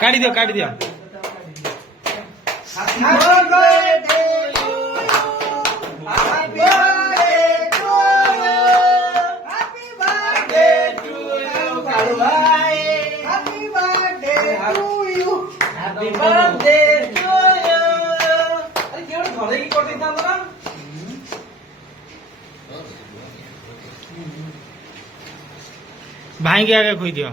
काटी दियो काटी दियो भाई के आगे खोई दियो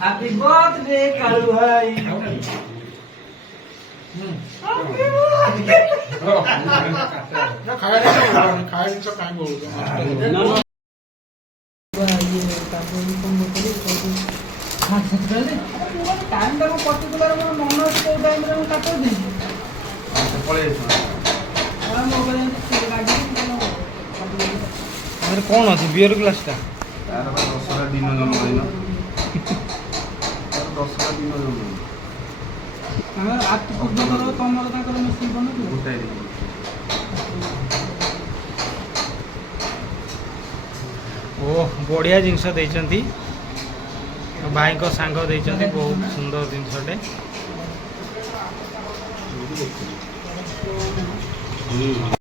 हैप्पी बर्थडे कालू भाई कौन अच्छे बियर ग्लास टा दसरा दिन जन्मदिन दसरा दिन जन्मदिन गोटाए ओ बढ़िया जिनस देइचंती भाई को सांग देइचंती बहुत सुंदर जिनसटे दिन